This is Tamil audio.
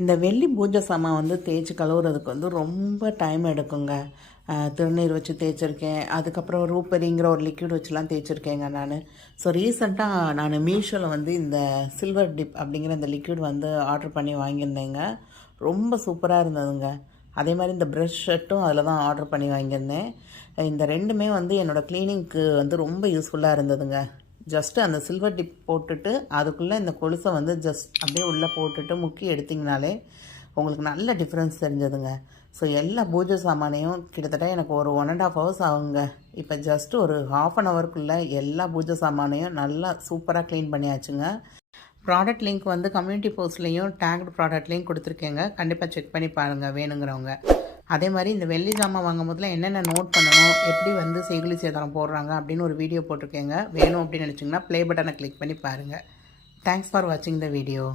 இந்த வெள்ளி பூஜை சாமான் வந்து தேய்ச்சி கழுவுறதுக்கு வந்து ரொம்ப டைம் எடுக்குங்க. திருநீர் வச்சு தேய்ச்சிருக்கேன். அதுக்கப்புறம் ரூப்பரிங்கிற ஒரு லிக்விட் வச்சுலாம் தேய்ச்சிருக்கேங்க நான். ஸோ ரீசெண்டாக நான் மீஷோவில் வந்து இந்த சில்வர் டிப் அப்படிங்கிற இந்த லிக்விட் வந்து ஆர்டர் பண்ணி வாங்கியிருந்தேங்க. ரொம்ப சூப்பராக இருந்ததுங்க. அதே மாதிரி இந்த ப்ரஷ் ஷர்ட்டும் அதில் தான் ஆர்டர் பண்ணி வாங்கியிருந்தேன். இந்த ரெண்டுமே வந்து என்னோடய க்ளீனிங்க்கு வந்து ரொம்ப யூஸ்ஃபுல்லாக இருந்ததுங்க. ஜஸ்ட்டு அந்த சில்வர் டிப் போட்டுட்டு அதுக்குள்ளே இந்த கொலுசை வந்து ஜஸ்ட் அப்படியே உள்ளே போட்டுட்டு முக்கி எடுத்திங்கனாலே உங்களுக்கு நல்ல டிஃப்ரென்ஸ் தெரிஞ்சதுங்க. ஸோ எல்லா பூஜை சாமானையும் கிட்டத்தட்ட எனக்கு ஒரு 1.5 hours ஆகுங்க. இப்போ ஜஸ்ட்டு ஒரு 1/2 hourக்குள்ளே எல்லா பூஜை சாமானையும் நல்லா சூப்பராக க்ளீன் பண்ணியாச்சுங்க. ப்ராடக்ட் லிங்க் வந்து கம்யூனிட்டி போஸ்ட்லேயும் டேக்டு ப்ராடக்ட் லிங்க் கொடுத்துருக்கேங்க. கண்டிப்பாக செக் பண்ணி பாருங்கள் வேணுங்கிறவங்க. அதே மாதிரி இந்த வெள்ளி ஜாமான் வாங்கும் போதில் என்னென்ன நோட் பண்ணணும், எப்படி வந்து செய்குலி சேதாரம் போடுறாங்க அப்படின்னு ஒரு வீடியோ போட்டிருக்கேங்க. வேணும் அப்படின்னு நினச்சிங்கன்னா ப்ளே பட்டனை கிளிக் பண்ணி பாருங்கள். தேங்க்ஸ் ஃபார் வாட்சிங் த வீடியோ.